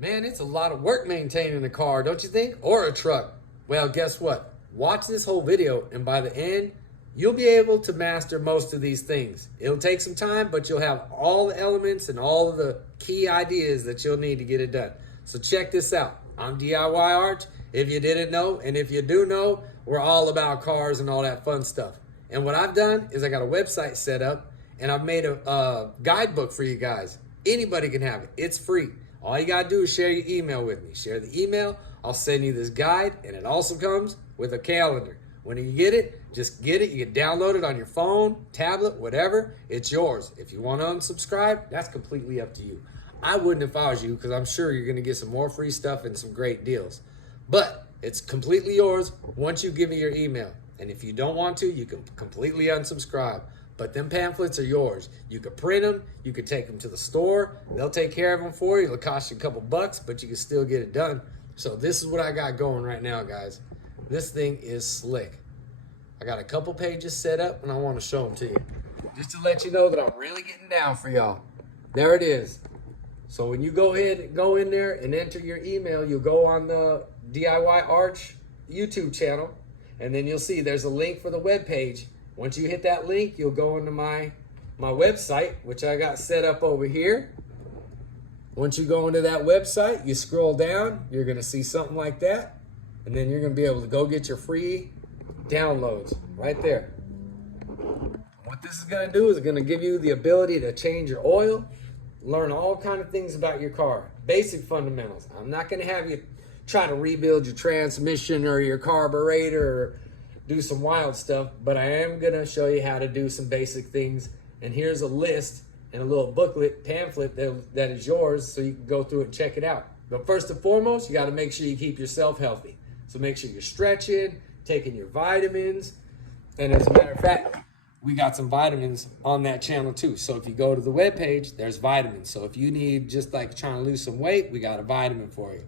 Man, it's a lot of work maintaining a car, don't you think? Or a truck. Well, guess what? Watch this whole video, and by the end, you'll be able to master most of these things. It'll take some time, but you'll have all the elements and all of the key ideas that you'll need to get it done. So check this out. I'm DIY Arch. If you didn't know, and if you do know, we're all about cars and all that fun stuff. And what I've done is I got a website set up, and I've made a guidebook for you guys. Anybody can have it. It's free. All you gotta do is share your email with me. Share the email, I'll send you this guide, and it also comes with a calendar. When you get it, just get it. You can download it on your phone, tablet, whatever. It's yours. If you want to unsubscribe, that's completely up to you. I wouldn't if I was you, because I'm sure you're gonna get some more free stuff and some great deals. But it's completely yours once you give me your email. And if you don't want to, you can completely unsubscribe. But them pamphlets are yours. You could print them, you could take them to the store, they'll take care of them for you. It'll cost you a couple bucks, but you can still get it done. So this is what I got going right now, guys. This thing is slick. I got a couple pages set up, and I want to show them to you. Just to let you know that I'm really getting down for y'all. There it is. So when you go ahead and go in there and enter your email, you'll go on the DIY Arch YouTube channel, and then you'll see there's a link for the web page. Once you hit that link, you'll go into my website, which I got set up over here. Once you go into that website, you scroll down, you're gonna see something like that. And then you're gonna be able to go get your free downloads right there. What this is gonna do is gonna give you the ability to change your oil, learn all kind of things about your car, basic fundamentals. I'm not gonna have you try to rebuild your transmission or your carburetor or do some wild stuff, but I am gonna show you how to do some basic things. And here's a list and a little booklet, pamphlet that is yours, so you can go through it and check it out. But first and foremost, you gotta make sure you keep yourself healthy. So make sure you're stretching, taking your vitamins. And as a matter of fact, we got some vitamins on that channel too. So if you go to the webpage, there's vitamins. So if you need just like trying to lose some weight, we got a vitamin for you.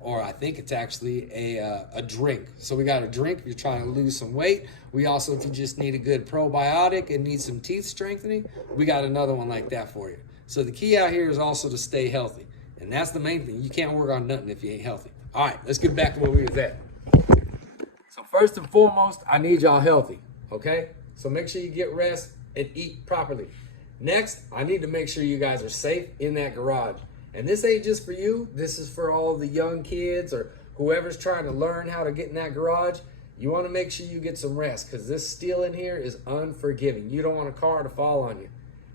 Or I think it's actually a drink. So we got a drink if you're trying to lose some weight. We also, if you just need a good probiotic and need some teeth strengthening, we got another one like that for you. So the key out here is also to stay healthy. And that's the main thing. You can't work on nothing if you ain't healthy. All right, let's get back to where we was at. So first and foremost, I need y'all healthy, okay? So make sure you get rest and eat properly. Next, I need to make sure you guys are safe in that garage. And this ain't just for you. This is for all the young kids or whoever's trying to learn how to get in that garage. You want to make sure you get some rest, because this steel in here is unforgiving. You don't want a car to fall on you.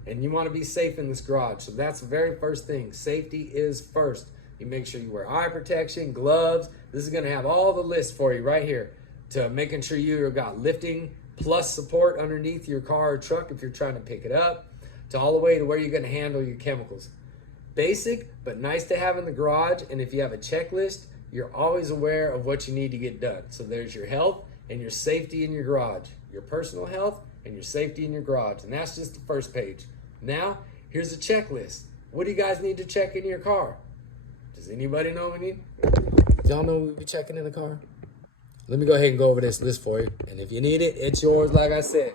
And you want to be safe in this garage. So that's the very first thing. Safety is first. You make sure you wear eye protection, gloves. This is going to have all the lists for you right here, to making sure you've got lifting plus support underneath your car or truck if you're trying to pick it up, to all the way to where you're going to handle your chemicals. Basic, but nice to have in the garage. And if you have a checklist, you're always aware of what you need to get done. So there's your health and your safety in your garage, your personal health and your safety in your garage. And that's just the first page. Now, here's a checklist. What do you guys need to check in your car? Does anybody know what we need? Y'all know what we be checking in the car? Let me go ahead and go over this list for you. And if you need it, it's yours, like I said.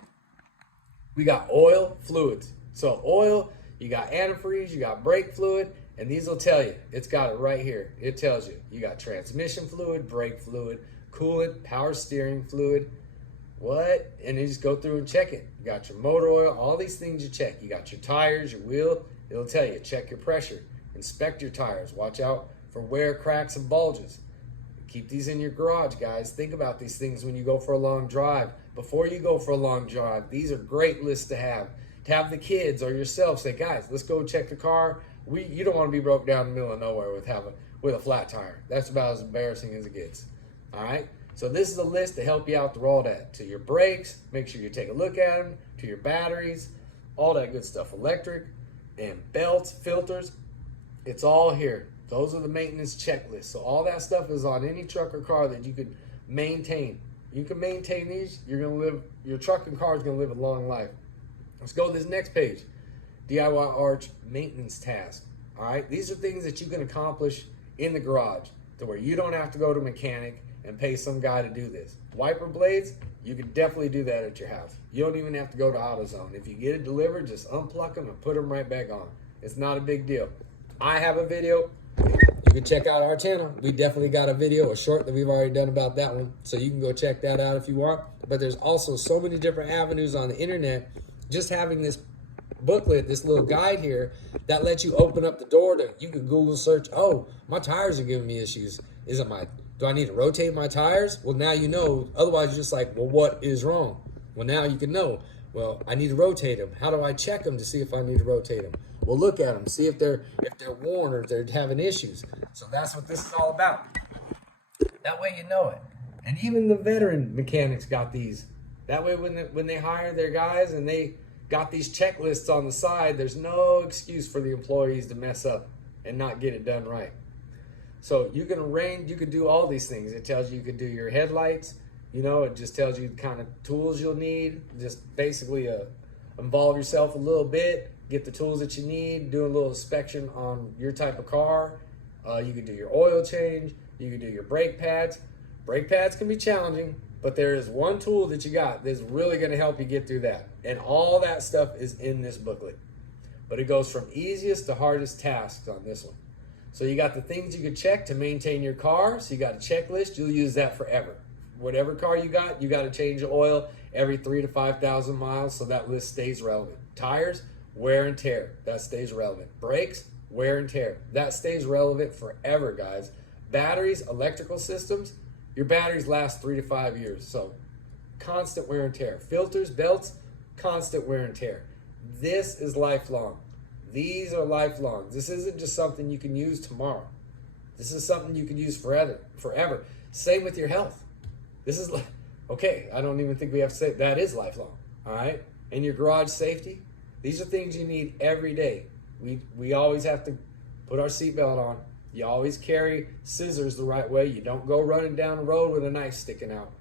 We got oil, fluids. So oil, you got antifreeze, you got brake fluid, and these will tell you. It's got it right here. It tells you. You got transmission fluid, brake fluid, coolant, power steering fluid. What? And you just go through and check it. You got your motor oil, all these things you check. You got your tires, your wheel. It'll tell you. Check your pressure. Inspect your tires. Watch out for wear, cracks, and bulges. Keep these in your garage, guys. Think about these things when you go for a long drive. Before you go for a long drive, these are great lists to have. To have the kids or yourself say, guys, let's go check the car. You don't want to be broke down in the middle of nowhere with a flat tire. That's about as embarrassing as it gets. All right. So this is a list to help you out through all that. To your brakes, make sure you take a look at them. To your batteries, all that good stuff. Electric and belts, filters. It's all here. Those are the maintenance checklists. So all that stuff is on any truck or car that you could maintain. You can maintain these. Your truck and car is going to live a long life. Let's go to this next page. DIY Arch maintenance task. All right. These are things that you can accomplish in the garage to where you don't have to go to a mechanic and pay some guy to do this. Wiper blades, you can definitely do that at your house. You don't even have to go to AutoZone. If you get it delivered, just unplug them and put them right back on. It's not a big deal. I have a video you can check out our channel. We definitely got a video, a short that we've already done about that one. So you can go check that out if you want. But there's also so many different avenues on the internet. Just having this booklet, this little guide here that lets you open up the door to, you can Google search, oh, my tires are giving me issues. Do I need to rotate my tires? Well, now you know. Otherwise, you're just like, well, what is wrong? Well, now you can know. Well, I need to rotate them. How do I check them to see if I need to rotate them? Well, look at them, see if they're worn or if they're having issues. So that's what this is all about. That way you know it. And even the veteran mechanics got these. That way when they hire their guys and they got these checklists on the side, there's no excuse for the employees to mess up and not get it done right. So you can do all these things. It tells you can do your headlights. You know, it just tells you the kind of tools you'll need. Just basically involve yourself a little bit, get the tools that you need, do a little inspection on your type of car. You can do your oil change. You can do your brake pads. Brake pads can be challenging, but there is one tool that you got that's really going to help you get through that. And all that stuff is in this booklet. But it goes from easiest to hardest tasks on this one. So you got the things you can check to maintain your car. So you got a checklist. You'll use that forever. Whatever car you got to change the oil every 3,000 to 5,000 miles. So that list stays relevant. Tires, wear and tear. That stays relevant. Brakes, wear and tear. That stays relevant forever, guys. Batteries, electrical systems, your batteries last 3 to 5 years. So constant wear and tear. Filters, belts, constant wear and tear. This is lifelong. These are lifelong. This isn't just something you can use tomorrow. This is something you can use forever. Same with your health. This is like, okay, I don't even think we have to say that is lifelong. All right. And your garage safety. These are things you need every day. We always have to put our seatbelt on. You always carry scissors the right way. You don't go running down the road with a knife sticking out.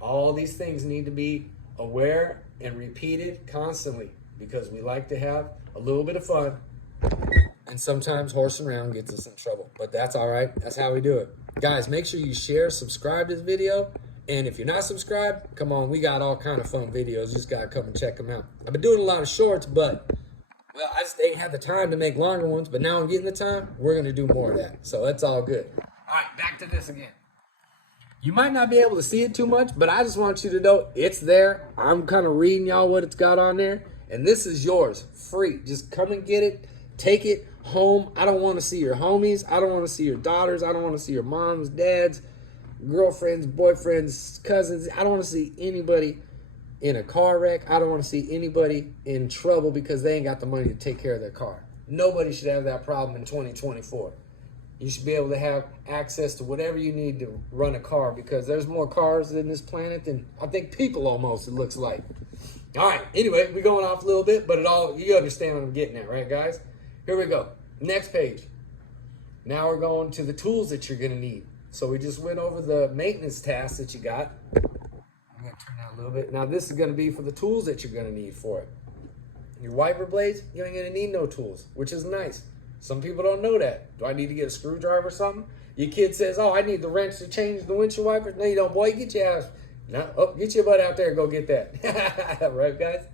All these things need to be aware and repeated constantly because we like to have a little bit of fun. And sometimes horsing around gets us in trouble. But that's all right. That's how we do it. Guys, make sure you share, subscribe to this video. And if you're not subscribed, come on. We got all kind of fun videos. You just got to come and check them out. I've been doing a lot of shorts, but well, I just ain't had the time to make longer ones, but now I'm getting the time. We're going to do more of that. So that's all good. All right, back to this again. You might not be able to see it too much, but I just want you to know it's there. I'm kind of reading y'all what it's got on there. And this is yours, free. Just come and get it. Take it home. I don't want to see your homies. I don't want to see your daughters. I don't want to see your moms, dads, girlfriends, boyfriends, cousins. I don't want to see anybody in a car wreck. I don't want to see anybody in trouble because they ain't got the money to take care of their car. Nobody should have that problem in 2024. You should be able to have access to whatever you need to run a car because there's more cars in this planet than I think people almost, it looks like. All right, anyway, we're going off a little bit, but you understand what I'm getting at, right, guys? Here we go. Next page. Now we're going to the tools that you're going to need. So we just went over the maintenance tasks that you got. I'm going to turn that a little bit. Now this is going to be for the tools that you're going to need for it. Your wiper blades, you ain't going to need no tools, which is nice. Some people don't know that. Do I need to get a screwdriver or something? Your kid says, oh, I need the wrench to change the windshield wipers. No, you don't, boy. Get your ass. No, get your butt out there and go get that. Right, guys?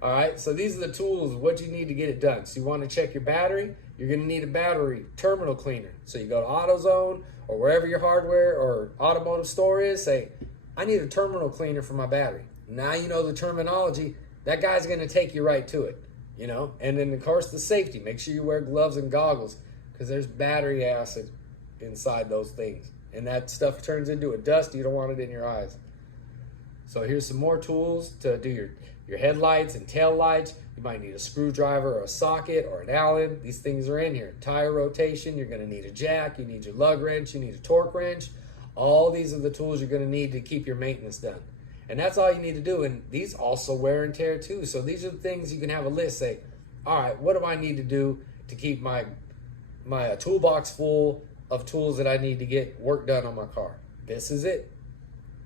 All right, so these are the tools, what you need to get it done. So you want to check your battery. You're going to need a battery terminal cleaner. So you go to AutoZone or wherever your hardware or automotive store is, say, I need a terminal cleaner for my battery. Now you know the terminology. That guy's going to take you right to it, you know. And then, of course, the safety. Make sure you wear gloves and goggles because there's battery acid inside those things. And that stuff turns into a dust. You don't want it in your eyes. So here's some more tools to do your headlights and tail lights. You might need a screwdriver or a socket or an Allen. These things are in here. Tire rotation, you're going to need a jack. You need your lug wrench. You need a torque wrench. All these are the tools you're going to need to keep your maintenance done. And that's all you need to do. And these also wear and tear too. So these are the things you can have a list. Say, all right, what do I need to do to keep my toolbox full of tools that I need to get work done on my car? This is it.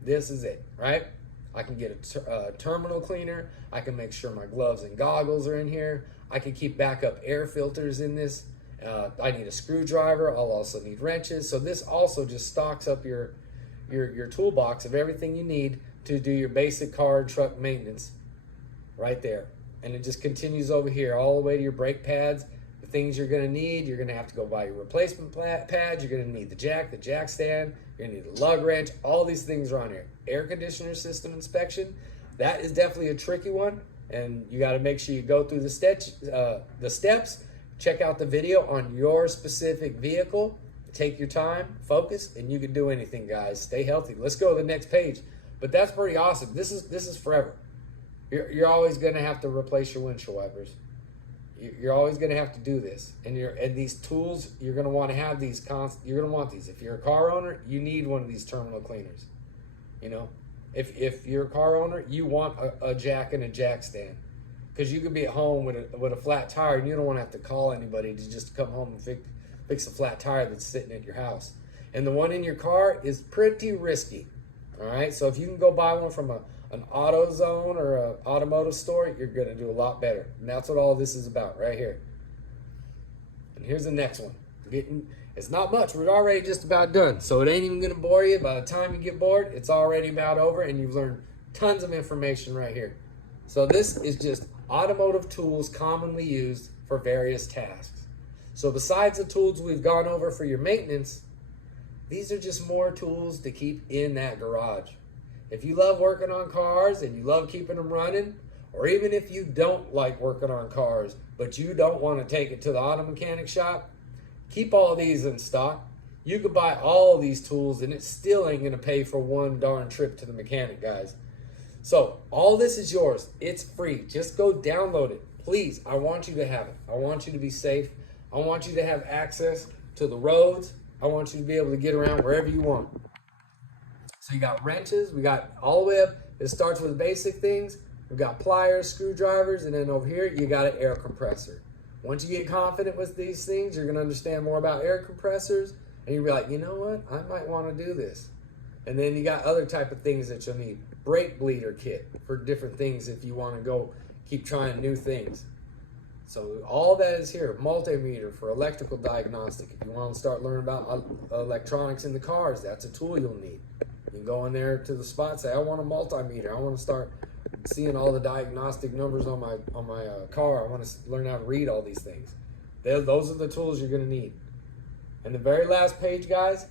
This is it, right? I can get a terminal cleaner. I can make sure my gloves and goggles are in here. I can keep backup air filters in this. I need a screwdriver. I'll also need wrenches. So this also just stocks up your toolbox of everything you need to do your basic car and truck maintenance right there. And it just continues over here all the way to your brake pads, things you're going to need. You're going to have to go buy your replacement pads. You're going to need the jack stand. You're going to need a lug wrench. All these things are on here. Air conditioner system inspection. That is definitely a tricky one. And you got to make sure you go through the steps. Check out the video on your specific vehicle. Take your time, focus, and you can do anything, guys. Stay healthy. Let's go to the next page. But that's pretty awesome. This is forever. You're always going to have to replace your windshield wipers. You're always going to have to do this. And these tools, you're going to want to have these. You're going to want these. If you're a car owner, you need one of these terminal cleaners. You know, if you're a car owner, you want a jack and a jack stand, because you could be at home with a flat tire and you don't want to have to call anybody to just come home and fix a flat tire that's sitting at your house. And the one in your car is pretty risky. All right, so if you can go buy one from an AutoZone or an automotive store, you're going to do a lot better. And that's what all this is about right here. And here's the next one. It's not much. We're already just about done. So it ain't even going to bore you. By the time you get bored, it's already about over, and you've learned tons of information right here. So this is just automotive tools commonly used for various tasks. So besides the tools we've gone over for your maintenance, these are just more tools to keep in that garage. If you love working on cars and you love keeping them running, or even if you don't like working on cars, but you don't want to take it to the auto mechanic shop, keep all these in stock. You could buy all these tools and it still ain't going to pay for one darn trip to the mechanic, guys. So all this is yours. It's free. Just go download it. Please, I want you to have it. I want you to be safe. I want you to have access to the roads. I want you to be able to get around wherever you want. So you got wrenches. We got all the way up. It starts with basic things. We've got pliers, screwdrivers, and then over here you got an air compressor. Once you get confident with these things, you're going to understand more about air compressors, and you'll be like, you know what? I might want to do this. And then you got other type of things that you'll need. Brake bleeder kit for different things if you want to go keep trying new things. So all that is here. Multimeter for electrical diagnostic. If you want to start learning about electronics in the cars, that's a tool you'll need. You can go in there to the spot, say, I want a multimeter. I want to start seeing all the diagnostic numbers on my car. I want to learn how to read all these things. Those are the tools you're going to need. And the very last page, guys,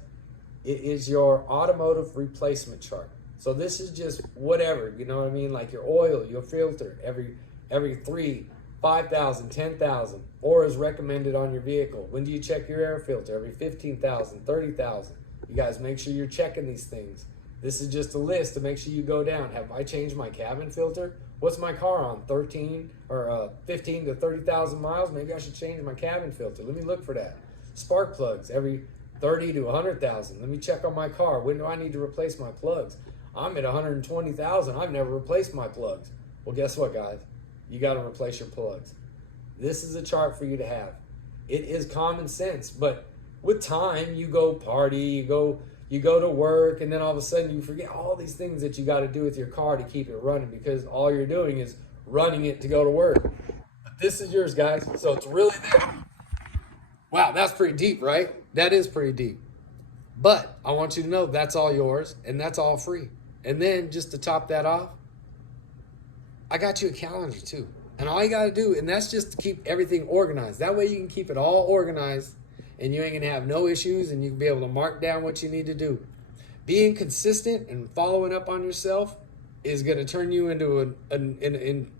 it is your automotive replacement chart. So this is just whatever, you know what I mean? Like your oil, your filter, every 3, 5,000, 10,000, or as recommended on your vehicle. When do you check your air filter? Every 15,000, 30,000. You guys make sure you're checking these things. This is just a list to make sure you go down. Have I changed my cabin filter? What's my car on? 15 to 30,000 miles? Maybe I should change my cabin filter. Let me look for that. Spark plugs every 30 to 100,000. Let me check on my car. When do I need to replace my plugs? I'm at 120,000. I've never replaced my plugs. Well, guess what, guys? You got to replace your plugs. This is a chart for you to have. It is common sense, but with time, you go party, you go to work, and then all of a sudden you forget all these things that you got to do with your car to keep it running, because all you're doing is running it to go to work. But this is yours, guys. So it's really there. Wow, that's pretty deep, right? That is pretty deep. But I want you to know that's all yours, and that's all free. And then just to top that off, I got you a calendar too. And all you got to do, and that's just to keep everything organized. That way you can keep it all organized, and you ain't going to have no issues, and you can be able to mark down what you need to do. Being consistent and following up on yourself is going to turn you into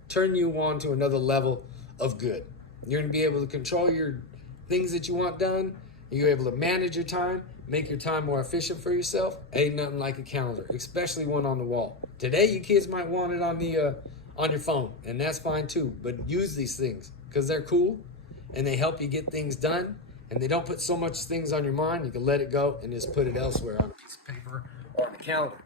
turn you on to another level of good. You're going to be able to control your things that you want done. You're able to manage your time, make your time more efficient for yourself. Ain't nothing like a calendar, especially one on the wall. Today, you kids might want it on your phone, and that's fine too. But use these things because they're cool, and they help you get things done, and they don't put so much things on your mind. You can let it go and just put it elsewhere on a piece of paper or on the calendar.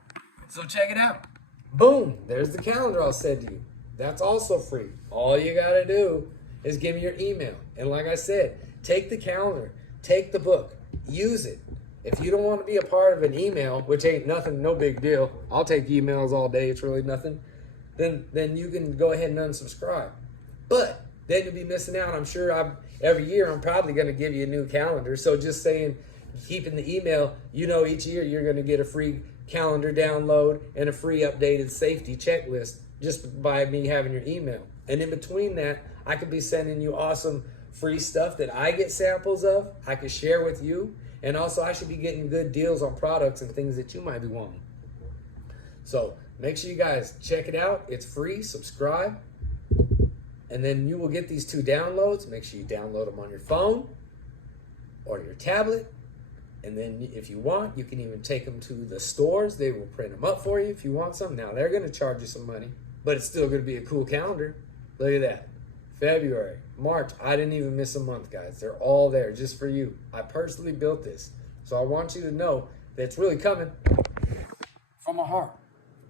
So check it out. Boom, there's the calendar I'll send you. That's also free. All you got to do is give me your email. And like I said, take the calendar, take the book, use it. If you don't want to be a part of an email, which ain't nothing, no big deal. I'll take emails all day. It's really nothing. Then you can go ahead and unsubscribe. But then you'll be missing out. I'm sure every year I'm probably going to give you a new calendar. So just saying, keeping the email, each year you're going to get a free calendar download and a free updated safety checklist just by me having your email. And in between that, I could be sending you awesome free stuff that I get samples of, I can share with you. And also I should be getting good deals on products and things that you might be wanting. So make sure you guys check it out. It's free, subscribe. And then you will get these 2 downloads. Make sure you download them on your phone or your tablet. And then if you want, you can even take them to the stores. They will print them up for you if you want some. Now, they're going to charge you some money, but it's still going to be a cool calendar. Look at that. February, March. I didn't even miss a month, guys. They're all there just for you. I personally built this. So I want you to know that it's really coming from my heart.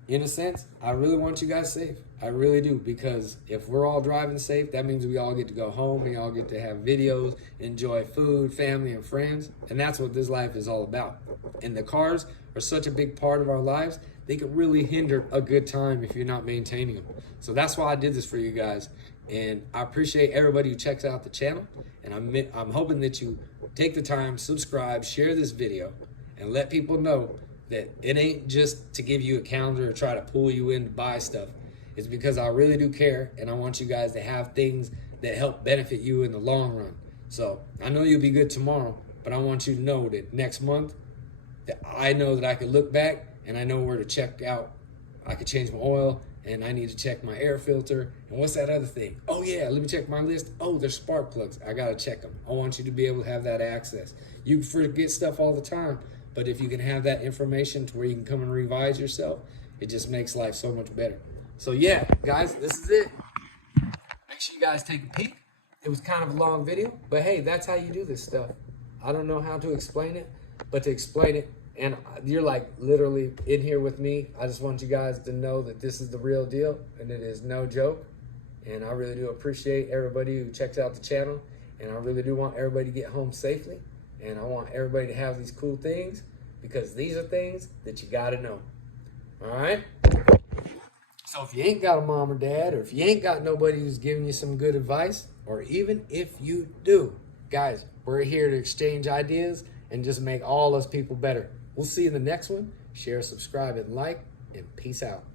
In a sense, I really want you guys safe. I really do, because if we're all driving safe, that means we all get to go home. We all get to have videos, enjoy food, family, and friends. And that's what this life is all about. And the cars are such a big part of our lives. They could really hinder a good time if you're not maintaining them. So that's why I did this for you guys. And I appreciate everybody who checks out the channel. And I'm hoping that you take the time, subscribe, share this video, and let people know that it ain't just to give you a calendar or try to pull you in to buy stuff. It's because I really do care, and I want you guys to have things that help benefit you in the long run. So I know you'll be good tomorrow, but I want you to know that next month, that I know that I can look back and I know where to check out. I could change my oil, and I need to check my air filter. And what's that other thing? Oh yeah, let me check my list. Oh, there's spark plugs. I gotta check them. I want you to be able to have that access. You forget stuff all the time, but if you can have that information to where you can come and revise yourself, it just makes life so much better. So yeah, guys, this is it. Make sure you guys take a peek. It was kind of a long video, but hey, that's how you do this stuff. I don't know how to explain it, but to explain it, and you're like literally in here with me. I just want you guys to know that this is the real deal, and it is no joke. And I really do appreciate everybody who checks out the channel, and I really do want everybody to get home safely. And I want everybody to have these cool things, because these are things that you got to know. All right? So if you ain't got a mom or dad, or if you ain't got nobody who's giving you some good advice, or even if you do, guys, we're here to exchange ideas and just make all us people better. We'll see you in the next one. Share, subscribe, and like, and peace out.